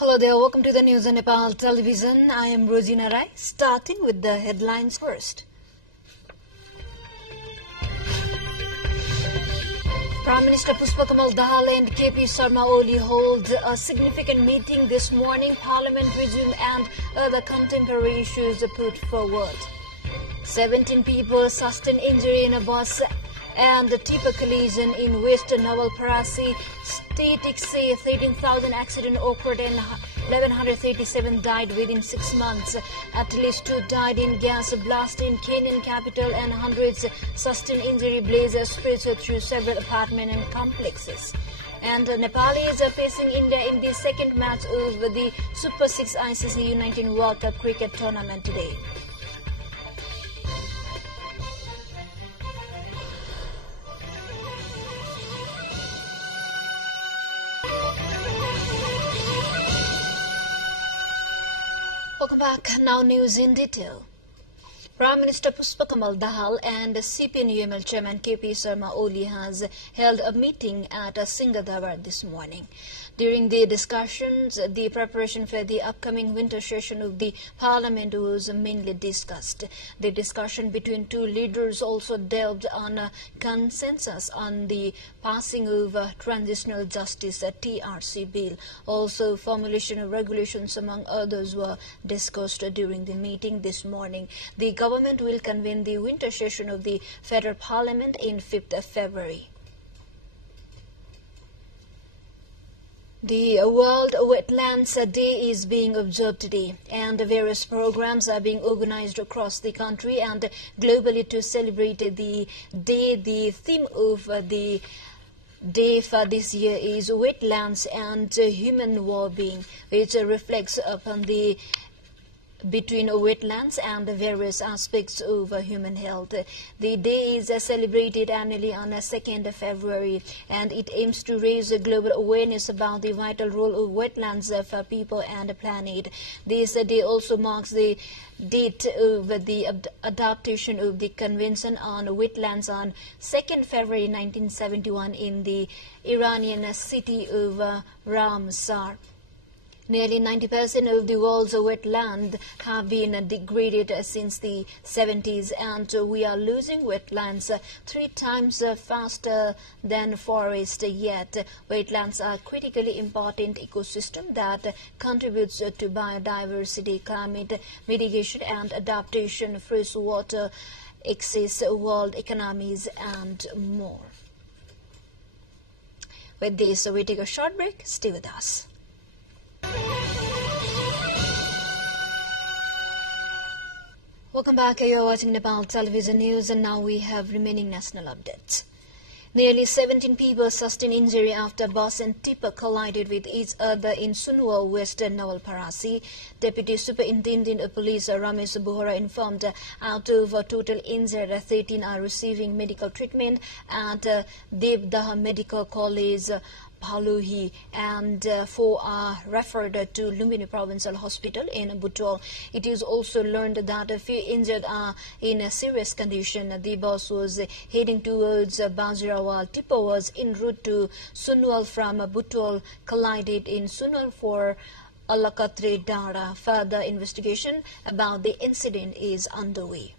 Hello there, welcome to the news on Nepal television. I am Rosina Rai, starting with the headlines first. Prime Minister Pushpakamal Dahal and KP Sharma Oli hold a significant meeting this morning. Parliament resumed and other contemporary issues put forward. 17 people sustained injury in a bus and the tipper collision in West Nawalparasi. Statistics say 13,000 accidents occurred and 1,137 died within 6 months. At least 2 died in gas blast in Kenyan capital and hundreds sustained injury. Blazes spread through several apartment and complexes. And Nepalis are facing India in the second match of the Super 6 ICC U19 World Cup cricket tournament today. Welcome back. Now news in detail. Prime Minister Pushpakamal Dahal and CPN-UML Chairman KP Sharma Oli has held a meeting at Singadawar this morning. During the discussions, the preparation for the upcoming winter session of the Parliament was mainly discussed. The discussion between two leaders also delved on a consensus on the passing of Transitional Justice TRC bill. Also, formulation of regulations, among others, were discussed during the meeting this morning. The government will convene the winter session of the Federal Parliament in 5th February. The World Wetlands Day is being observed today, and various programs are being organized across the country and globally to celebrate the day. The theme of the day for this year is Wetlands and Human Well-being, which reflects upon the between wetlands and the various aspects of human health. The day is celebrated annually on 2nd February, and it aims to raise global awareness about the vital role of wetlands for people and the planet. This day also marks the date of the adoption of the Convention on Wetlands on 2nd February 1971 in the Iranian city of Ramsar. Nearly 90% of the world's wetlands have been degraded since the 70s, and we are losing wetlands 3 times faster than forests. Yet, wetlands are critically important ecosystem that contributes to biodiversity, climate mitigation and adaptation, freshwater access, world economies, and more. With this, we take a short break. Stay with us. Welcome back. You are watching Nepal Television News, and now we have remaining national updates. Nearly 17 people sustained injury after bus and tipper collided with each other in Sunwal, West Nawalparasi. Deputy Superintendent of Police Ramesh Bohra informed out of a total injured, 13 are receiving medical treatment at Devdah Medical College, Bhaluhi, and 4 are referred to Lumbini Provincial Hospital in Butol. It is also learned that a few injured are in a serious condition. The bus was heading towards Bajra while tipper was en route to Sunwal from Butol, collided in Sunwal for Alakatre Dara. Further investigation about the incident is underway.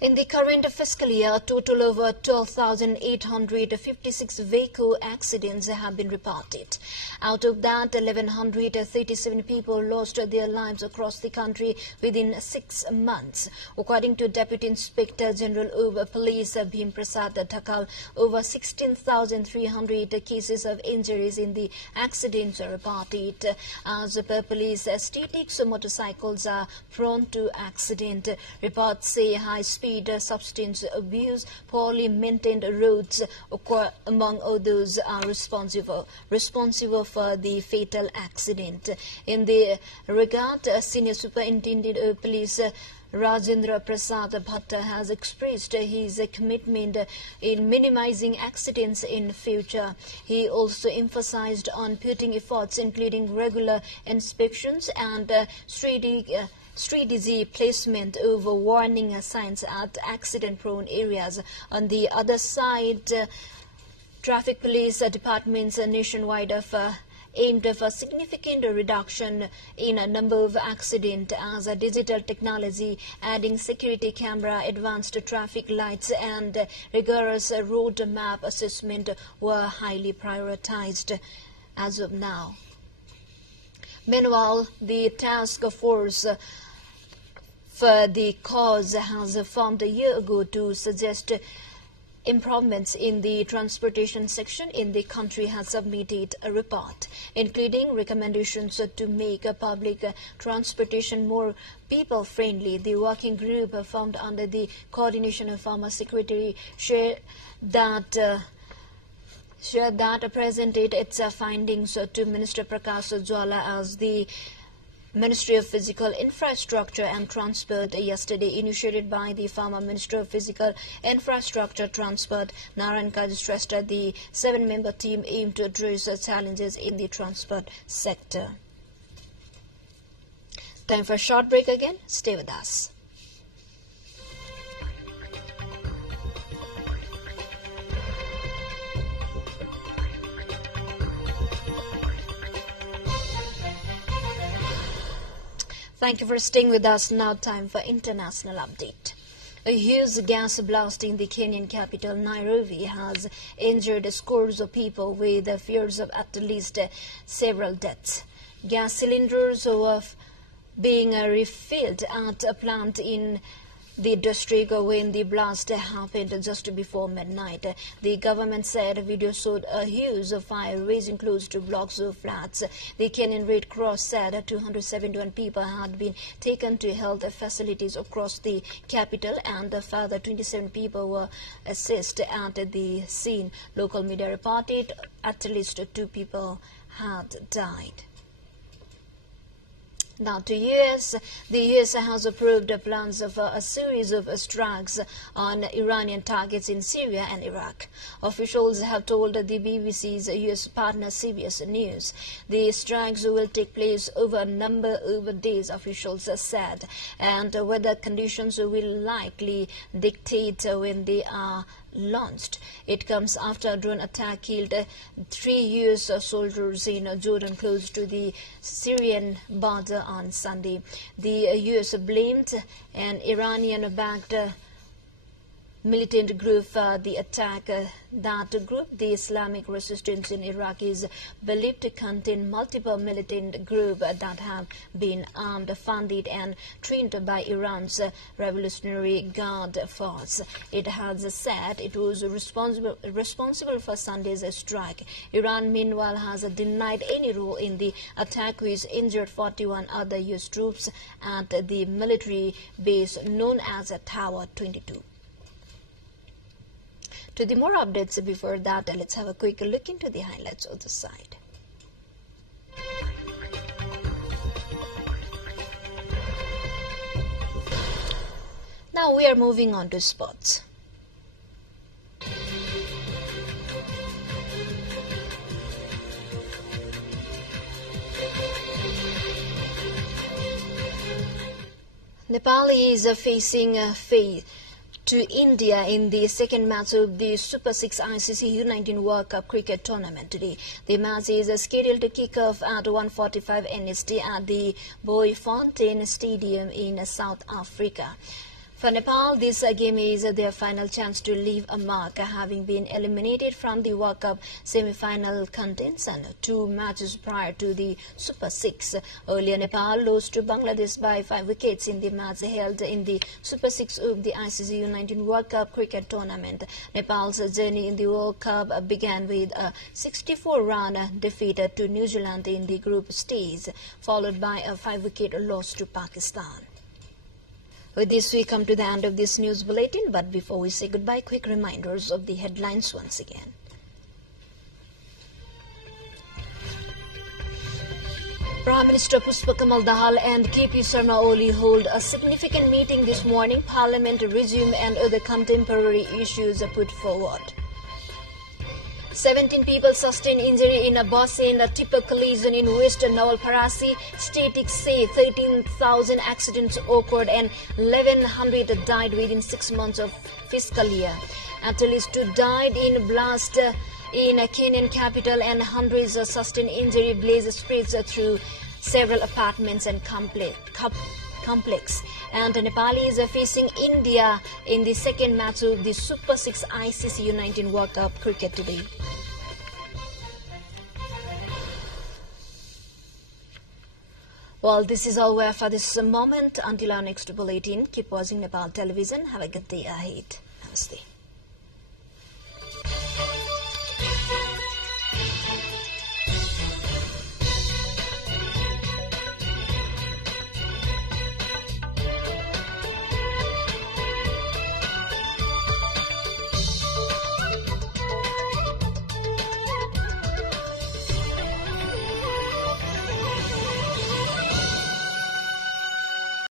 In the current fiscal year, a total of 12,856 vehicle accidents have been reported. Out of that, 1,137 people lost their lives across the country within 6 months. According to Deputy Inspector General of Police Bhim Prasad Thakal, over 16,300 cases of injuries in the accidents are reported. As per police statistics, motorcycles are prone to accident. Reports say high-speed substance abuse, poorly maintained roads, among others, are responsible for the fatal accident. In the regard, Senior Superintendent of Police Rajendra Prasad Bhatta has expressed his commitment in minimizing accidents in future. He also emphasized on putting efforts including regular inspections and strategy placement of warning signs at accident-prone areas. On the other side, Traffic police departments nationwide have aimed for significant reduction in a number of accidents as a digital technology, adding security camera, advanced traffic lights and rigorous road map assessment were highly prioritized as of now. Meanwhile, the task force for the cause has formed a year ago to suggest improvements in the transportation section in the country has submitted a report, including recommendations to make public transportation more people-friendly. The working group formed under the coordination of former Secretary shared that presented its findings to Minister Prakash Jwala as the Ministry of Physical Infrastructure and Transport yesterday, initiated by the former Minister of Physical Infrastructure Transport, Narayan Kaj, stressed that the 7-member team aimed to address challenges in the transport sector. Time for a short break again. Stay with us. Thank you for staying with us. Now time for international update. A huge gas blast in the Kenyan capital Nairobi has injured scores of people with fears of at least several deaths. Gas cylinders were being refilled at a plant in the district when the blast happened just before midnight. The government said a video showed a huge fire raging close to blocks of flats. The Kenyan Red Cross said 271 people had been taken to health facilities across the capital and a further 27 people were assessed at the scene. Local media reported at least 2 people had died. Now to U.S. The U.S. has approved plans for a series of strikes on Iranian targets in Syria and Iraq. Officials have told the BBC's U.S. partner CBS News. The strikes will take place over a number of days, officials said, and weather conditions will likely dictate when they are launched. It comes after a drone attack killed 3 U.S. soldiers in Jordan close to the Syrian border on Sunday. The U.S. blamed an Iranian-backed militant group for the attack. That group, the Islamic Resistance in Iraq, is believed to contain multiple militant groups that have been armed, funded and trained by Iran's Revolutionary Guard Force. It has said it was responsible for Sunday's strike. Iran, meanwhile, has denied any role in the attack, which injured 41 other U.S. troops at the military base known as Tower 22. To the more updates before that, let's have a quick look into the highlights of the side. Now we are moving on to sports. Nepal is facing fate to India in the second match of the Super 6 ICC U19 World Cup cricket tournament today. The match is scheduled to kick off at 1:45 NST at the Boyfontein Stadium in South Africa. For Nepal, this game is their final chance to leave a mark, having been eliminated from the World Cup semi-final contention 2 matches prior to the Super 6. Earlier, Nepal lost to Bangladesh by 5 wickets in the match held in the Super 6 of the ICC U19 World Cup cricket tournament. Nepal's journey in the World Cup began with a 64-run defeat to New Zealand in the group stage, followed by a 5-wicket loss to Pakistan. With this, we come to the end of this news bulletin, but before we say goodbye, quick reminders of the headlines once again. Prime Minister Pushpa Kamal Dahal and KP Sharma Oli hold a significant meeting this morning. Parliament resume and other contemporary issues are put forward. 17 people sustained injury in a bus in a tipper collision in western Nawalparasi. Statistics say 13,000 accidents occurred and 1,100 died within 6 months of fiscal year. At least 2 died in blast in a Kenyan capital and hundreds sustained injury. Blaze spreads through several apartments and complex. And Nepal is facing India in the second match of the Super 6 ICC U19 World Cup cricket today. Well, this is all we have for this moment. Until our next bulletin, keep watching Nepal television. Have a good day ahead. Namaste.